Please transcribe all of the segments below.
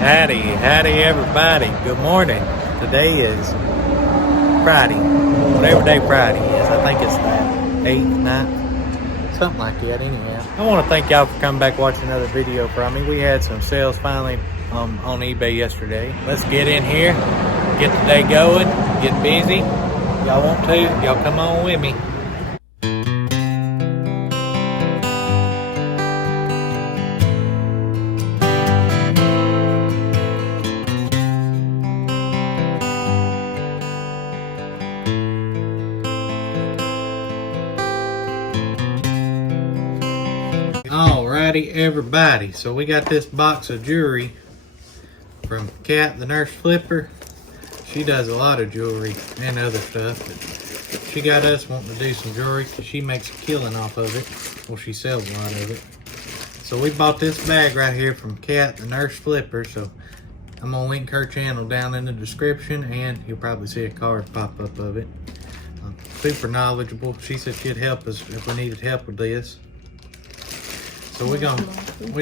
Howdy everybody. Good morning. Today is Friday. Whatever day Friday is. I think it's the 8th, 9th, something like that anyhow. I want to thank y'all for coming back watching another video from me. We had some sales finally on eBay yesterday. Let's get in here, get the day going, get busy. Y'all want to? Y'all come on with me. Alrighty everybody, so we got this box of jewelry from Kat the Nurse Flipper. She does a lot of jewelry and other stuff, but she got us wanting to do some jewelry because she makes a killing off of it. Well, she sells a lot of it. So we bought this bag right here from Kat the Nurse Flipper. So I'm gonna link her channel down in the description, and you'll probably see a card pop up of it. Super knowledgeable. She said she'd help us if we needed help with this. So we're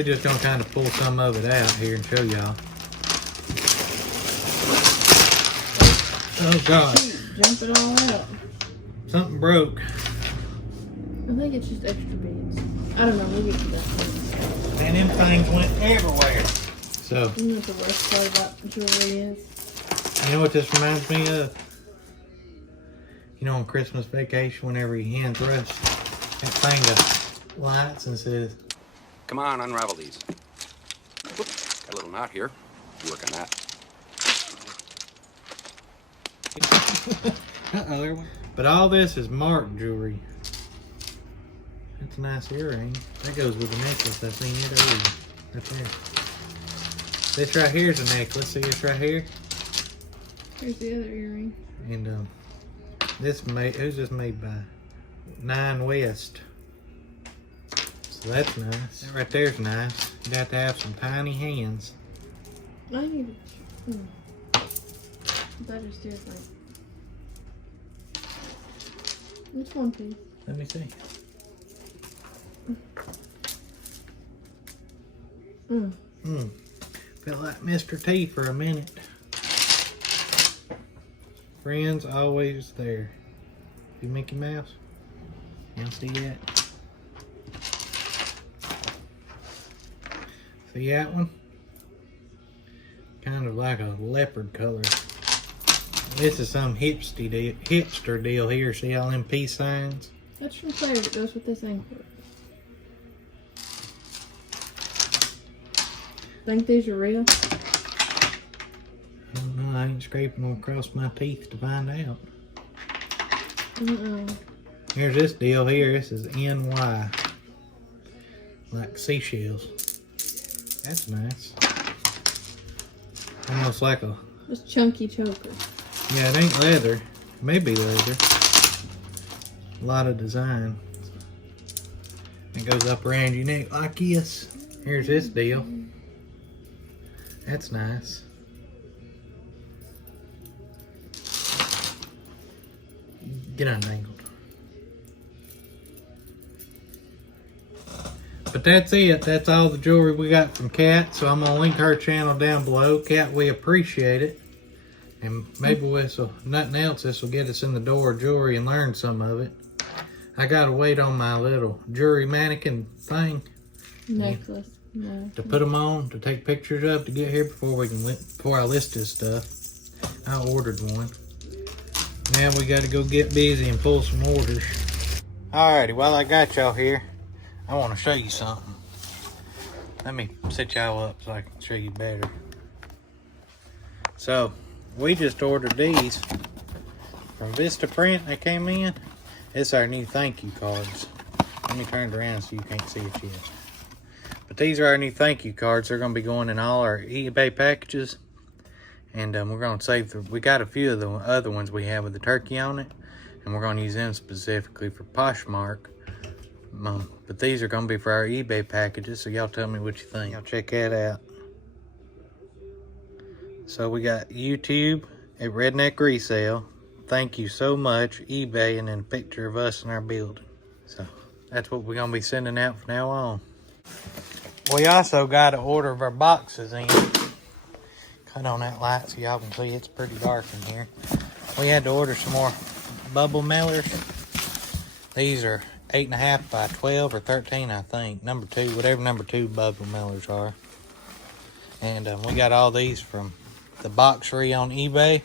just gonna kind of pull some of it out here and show y'all. Oh God! Jump it all out. Something broke. I think it's just extra beads. I don't know. We'll get to that. And them things went everywhere. So You know what the worst part about jewelry is? you know what this reminds me of? You know, on Christmas vacation, whenever your hands rust, that thing that lights and says, "Come on, unravel these." Whoops, got a little knot here. Work on that. But all this is marked jewelry. That's a nice earring. That goes with the necklace. I've seen it over right there. This right here is a necklace. See this right here? Here's the other earring. And this who's this made by? 9 West. So that's nice. That right there's nice. You'd have to have some tiny hands. I need to. That is different. It's one piece. Let me see. Felt like Mr. T for a minute. Friends always there. You Mickey Mouse? You see that? See that one? Kind of like a leopard color. This is some hipster deal here. See all them peace signs? That's from Claire's. It goes with this anklet. Think these are real? I don't know. I ain't scraping them across my teeth to find out. Here's this deal here. This is NY. Like seashells. That's nice. Almost like a... It's chunky choker. Yeah, it ain't leather. It may be leather. A lot of design. It goes up around your neck like this. Here's this deal. That's nice. Get untangled. But that's it. That's all the jewelry we got from Kat. So I'm gonna link her channel down below. Kat, we appreciate it. And maybe with nothing else, this will get us in the door of jewelry and learn some of it. I gotta wait on my little jewelry mannequin thing. Necklace. To put them on, to take pictures of, to get here before I list this stuff. I ordered one. Now we gotta go get busy and pull some orders. Alrighty, while I got y'all here, I want to show you something. Let me set y'all up so I can show you better. So, we just ordered these from Vista Print. They came in. It's our new thank you cards. Let me turn it around so you can't see it yet. But these are our new thank you cards. They're going to be going in all our eBay packages. And we're going to save we got a few of the other ones we have with the turkey on it. And we're going to use them specifically for Poshmark. But these are going to be for our eBay packages. So y'all tell me what you think. Y'all check that out. So we got YouTube at Redneck Resale. Thank you so much. eBay, and then a picture of us in our building. So that's what we're going to be sending out from now on. We also got an order of our boxes in. cut on that light so y'all can see it's pretty dark in here. We had to order some more bubble mailers. These are 8.5 by 12 or 13, I think. Number 2, whatever number 2 bubble mailers are. And we got all these from the boxery on eBay.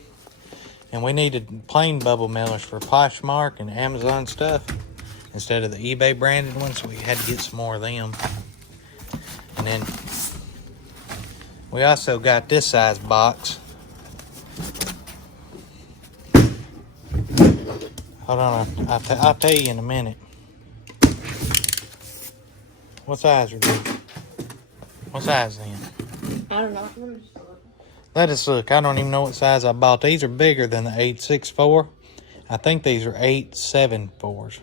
And we needed plain bubble mailers for Poshmark and Amazon stuff instead of the eBay branded ones, so we had to get some more of them. And then we also got this size box. Hold on, I'll tell you in a minute. What size are these? What size then? I don't know. Let me just look. Let us look. I don't even know what size I bought. These are bigger than the 864. I think these are 874s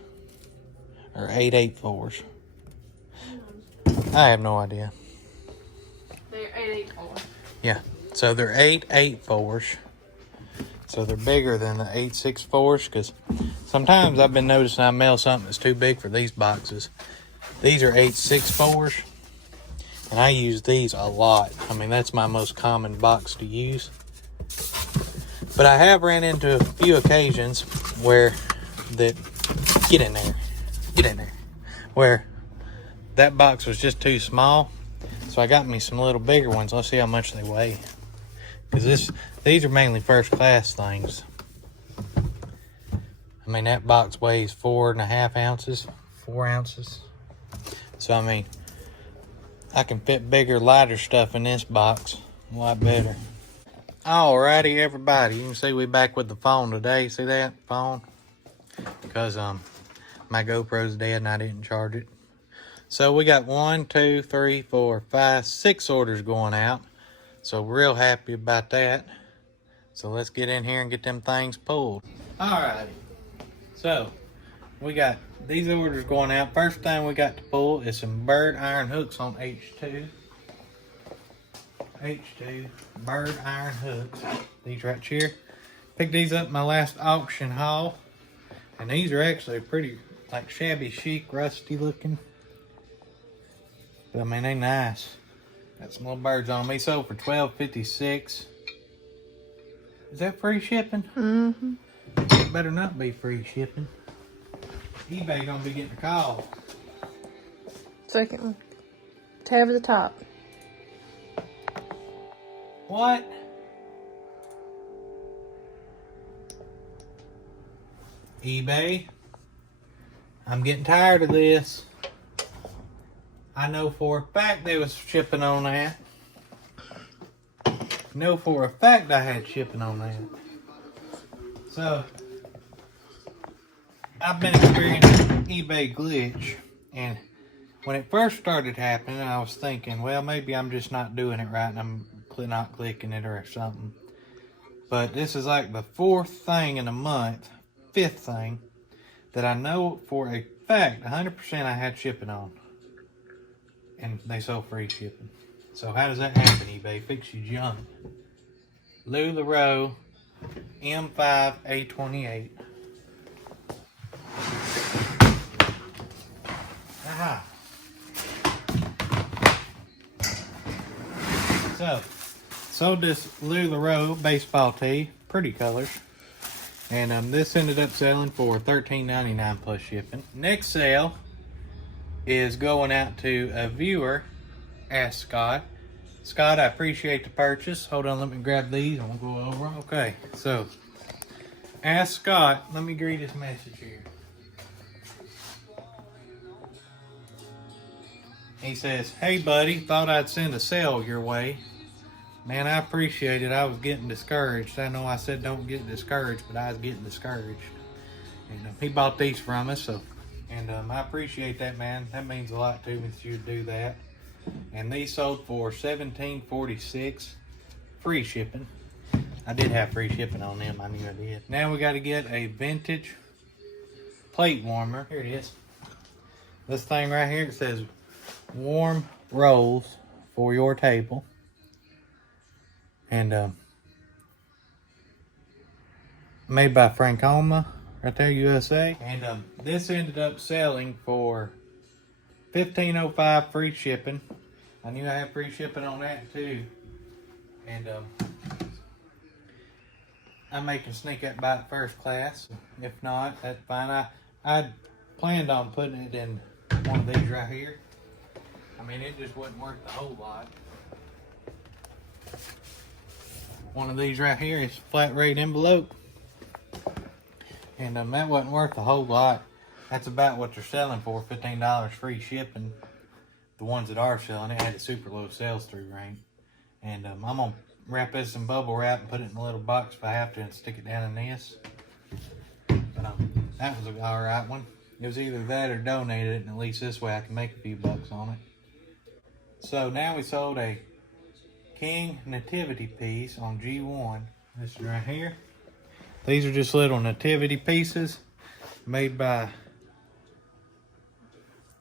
or 884s. I have no idea. They're 884. Yeah, so they're 884s. So they're bigger than the 864s, because sometimes I've been noticing I mail something that's too big for these boxes. These are 864s, and I use these a lot. I mean, that's my most common box to use. But I have ran into a few occasions where get in there, where that box was just too small. So I got me some little bigger ones. Let's see how much they weigh. Because these are mainly first class things. I mean, that box weighs 4.5 ounces, 4 ounces. So I mean, I can fit bigger, lighter stuff in this box a lot better. Alrighty, everybody, you can see we back with the phone today. See that phone? Because my GoPro's dead and I didn't charge it. So we got 1, 2, 3, 4, 5, 6 orders going out. So real happy about that. So let's get in here and get them things pulled. Alrighty. So we got these orders going out. First thing we got to pull is some bird iron hooks on H2. H2 bird iron hooks. These right here. Picked these up in my last auction haul. And these are actually pretty like shabby chic, rusty looking. But I mean, they nice. Got some little birds on me. Sold for $12.56. Is that free shipping? Mm-hmm. It better not be free shipping. eBay gonna be getting a call. Second one. Tab at the top. What? eBay. I'm getting tired of this. I know for a fact they was shipping on that. Know for a fact I had shipping on that. So, I've been experiencing eBay glitch. And when it first started happening, I was thinking, well, maybe I'm just not doing it right and I'm not clicking it or something. But this is like the 4th thing in a month, 5th thing, that I know for a fact, 100% I had shipping on. And they sold free shipping. So how does that happen, eBay? Fix your junk. LuLaRoe M5A28. Aha. So, sold this LuLaRoe baseball tee. Pretty colors. And this ended up selling for $13.99 plus shipping. Next sale is going out to a viewer. Ask Scott. Scott, I appreciate the purchase. Hold on, let me grab these and we'll go over. Okay, so Ask Scott. Let me read his message here. He says, "Hey buddy, thought I'd send a sale your way. Man, I appreciate it. I was getting discouraged. I know I said don't get discouraged, but I was getting discouraged. And he bought these from us, and I appreciate that, man. That means a lot to me that you do that. And these sold for $17.46, free shipping. I did have free shipping on them. I knew I did. Now we got to get a vintage plate warmer. Here it is. This thing right here, it says warm rolls for your table. And made by Francoma, right there, USA. And this ended up selling for $15.05 free shipping. I knew I had free shipping on that too. And I may can sneak that by it first class. If not, that's fine. I planned on putting it in one of these right here. I mean, it just wasn't worth a whole lot. One of these right here is flat rate envelope. And that wasn't worth a whole lot. That's about what they're selling for, $15 free shipping. The ones that are selling it had a super low sales through rank. And I'm gonna wrap this in bubble wrap and put it in a little box if I have to and stick it down in this. But that was an alright one. It was either that or donate it, and at least this way I can make a few bucks on it. So now we sold a King Nativity piece on G1. This is right here. These are just little nativity pieces made by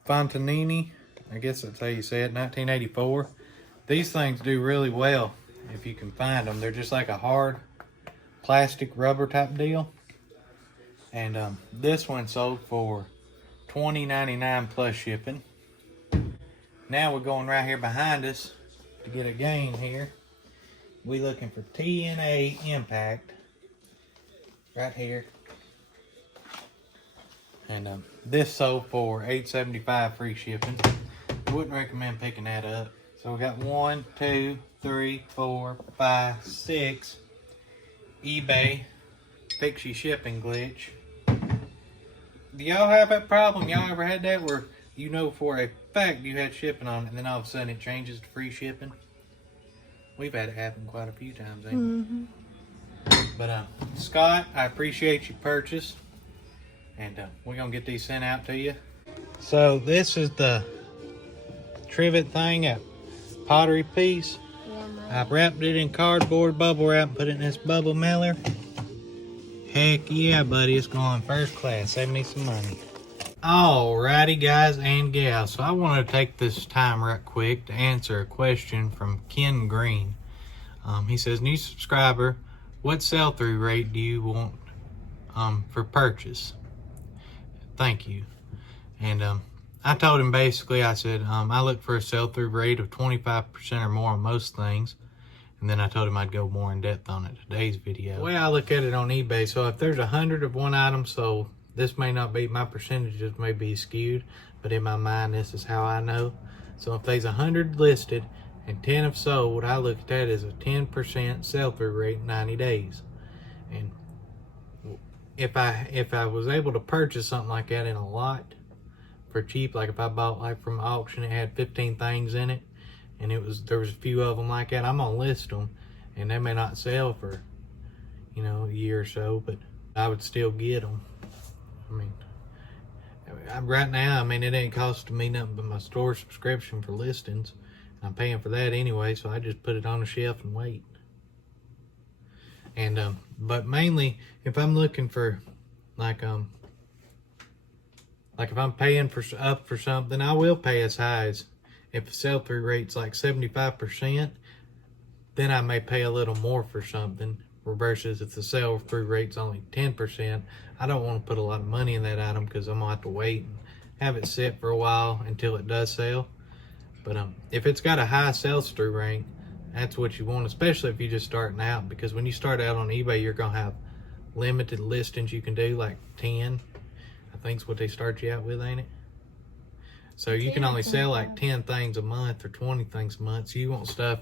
Fontanini. I guess that's how you say it, 1984. These things do really well if you can find them. They're just like a hard plastic rubber type deal. And this one sold for $20.99 plus shipping. Now we're going right here behind us to get a gain here. We looking for TNA Impact right here. And this sold for $8.75 free shipping. Wouldn't recommend picking that up. So we got 1, 2, 3, 4, 5, 6 eBay fixie shipping glitch. Do y'all have that problem? Y'all ever had that where you know for a fact you had shipping on it and then all of a sudden it changes to free shipping? We've had it happen quite a few times, ain't we? But Scott, I appreciate your purchase, and we're gonna get these sent out to you. So this is the trivet thing, a pottery piece. I wrapped it in cardboard bubble wrap and put it in this bubble mailer. Heck yeah, buddy, it's going first class. Save me some money. Alrighty, guys and gals. So I want to take this time right quick to answer a question from Ken Green. He says, new subscriber, what sell-through rate do you want for purchase? Thank you. And I told him basically, I said, I look for a sell-through rate of 25% or more on most things. And then I told him I'd go more in depth on it in today's video. The way I look at it on eBay, so if there's 100 of one item sold, this may not be, my percentages may be skewed, but in my mind, this is how I know. So if there's 100 listed and 10 have sold, I look at that as a 10% sell-through rate in 90 days. And if I was able to purchase something like that in a lot for cheap, like if I bought like from an auction, it had 15 things in it, and there was a few of them like that, I'm gonna list them, and they may not sell for, you know, a year or so, but I would still get them. I mean, right now, I mean, it ain't costing me nothing but my store subscription for listings. I'm paying for that anyway, so I just put it on the shelf and wait. And but mainly, if I'm looking for like if I'm paying up for something, I will pay as high as, if the sell-through rate's like 75%, then I may pay a little more for something. Versus if the sell-through rate's only 10%, I don't want to put a lot of money in that item because I'm gonna have to wait and have it sit for a while until it does sell. But if it's got a high sell-through rate, that's what you want, especially if you're just starting out, because when you start out on eBay, you're gonna have limited listings you can do, like 10. I think's what they start you out with, ain't it? So you can only sell like 10 things a month or 20 things a month. So you want stuff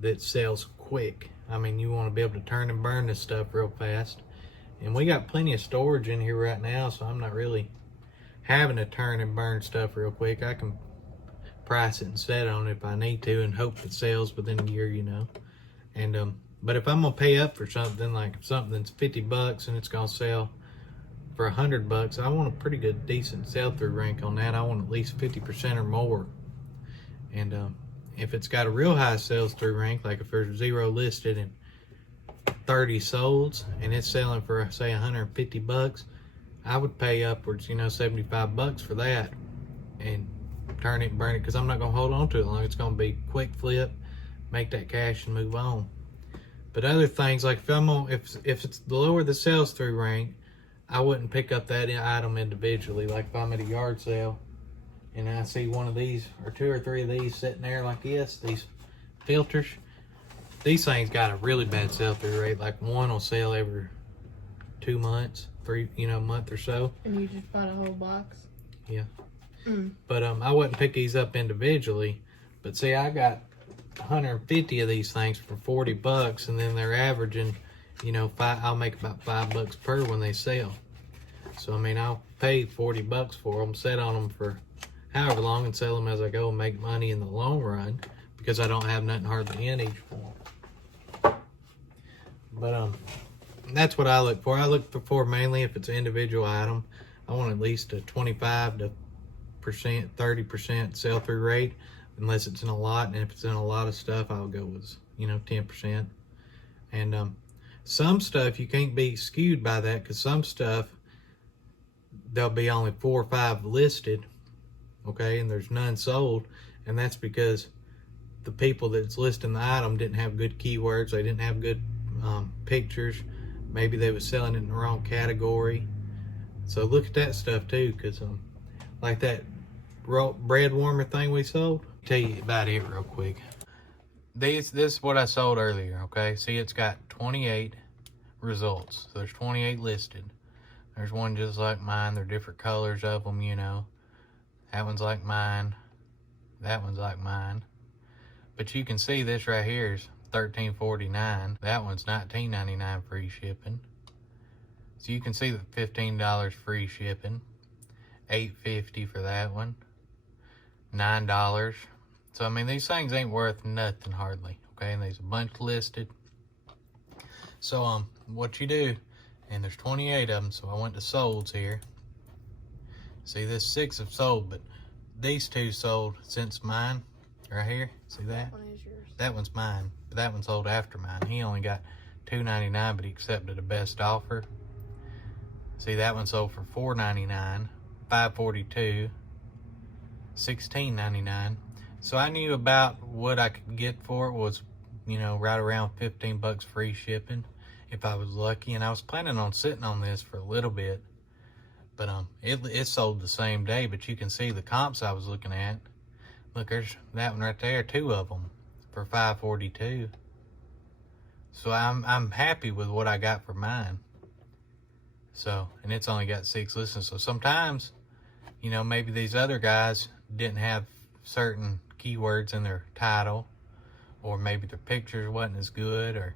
that sells quick. I mean, you want to be able to turn and burn this stuff real fast. And we got plenty of storage in here right now, so I'm not really having to turn and burn stuff real quick. I can price it and set on it if I need to and hope it sells within a year, you know. And but if I'm gonna pay up for something, like something's $50 and it's gonna sell for $100, I want a pretty good, decent sell-through rank on that. I want at least 50% or more. And if it's got a real high sales-through rank, like if there's 0 listed and 30 sold, and it's selling for say $150, I would pay upwards, you know, $75 for that, and turn it and burn it, because I'm not gonna hold on to it long. It's gonna be quick flip, make that cash and move on. But other things, like if it's the lower the sales-through rank, I wouldn't pick up that item individually. Like if I'm at a yard sale and I see one of these or 2 or 3 of these sitting there like this, these filters, these things got a really bad sell-through rate. Like one will sell every 2 months, a month or so. And you just bought a whole box? Yeah. Mm. But I wouldn't pick these up individually. But see, I got 150 of these things for $40, and then they're averaging, I'll make about $5 per when they sell. So I mean, I'll pay $40 for them, set on them for however long, and sell them as I go and make money in the long run, because I don't have nothing hardly in each one. But that's what I look for. I look for mainly if it's an individual item, I want at least a 25 to 30% sell-through rate, unless it's in a lot. And if it's in a lot of stuff, I'll go with 10%. And some stuff you can't be skewed by that, because some stuff there'll be only 4 or 5 listed, okay, and there's none sold, and that's because the people that's listing the item didn't have good keywords, they didn't have good pictures, maybe they was selling it in the wrong category. So look at that stuff too, because like that bread warmer thing we sold. I'll tell you about it real quick. This is what I sold earlier, okay? See, it's got 28 results, so there's 28 listed. There's one just like mine. They're different colors of them, That one's like mine. That one's like mine. But you can see this right here is $13.49. That one's $19.99 free shipping. So you can see the $15 free shipping. $8.50 for that one. $9. So I mean, these things ain't worth nothing hardly. Okay, and there's a bunch listed. So what you do, and there's 28 of them, so I went to solds here. See, this 6 have sold, but these 2 sold since mine, right here. See that? That one is yours. That one's mine, but that one sold after mine. He only got $2.99, but he accepted a best offer. See, that one sold for $4.99, $5.42, $16.99. So I knew about what I could get for it was, right around $15 free shipping, if I was lucky. And I was planning on sitting on this for a little bit, but it sold the same day. But you can see the comps I was looking at. Look, there's that one right there, 2 of them for $5.42. So I'm happy with what I got for mine. So, and it's only got 6 listens. So sometimes, maybe these other guys didn't have certain keywords in their title, or maybe their pictures wasn't as good, or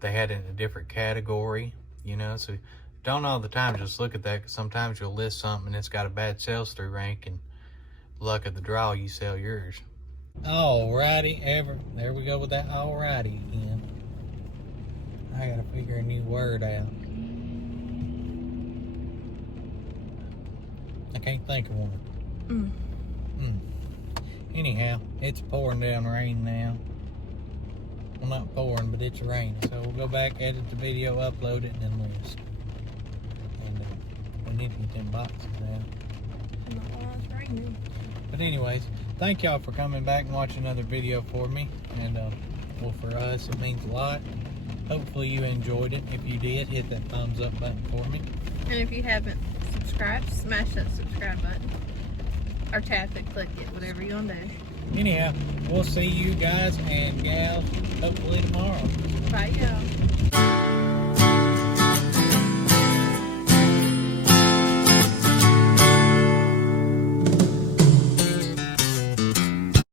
they had it in a different category, So don't all the time just look at that, because sometimes you'll list something and it's got a bad sales through rank, and luck of the draw, you sell yours. Alrighty, there we go with that alrighty again. I gotta figure a new word out. I can't think of one. Anyhow, it's pouring down rain now. Well, not pouring, but it's raining. So we'll go back, edit the video, upload it, and then list. And we need to get them boxes out. Not while it's raining. But anyways, thank y'all for coming back and watching another video for me. And well, for us, it means a lot. Hopefully you enjoyed it. If you did, hit that thumbs up button for me. And if you haven't subscribed, smash that subscribe button. Or tap it, click it, whatever you want to do. Anyhow, we'll see you guys and gals hopefully tomorrow. Bye, y'all.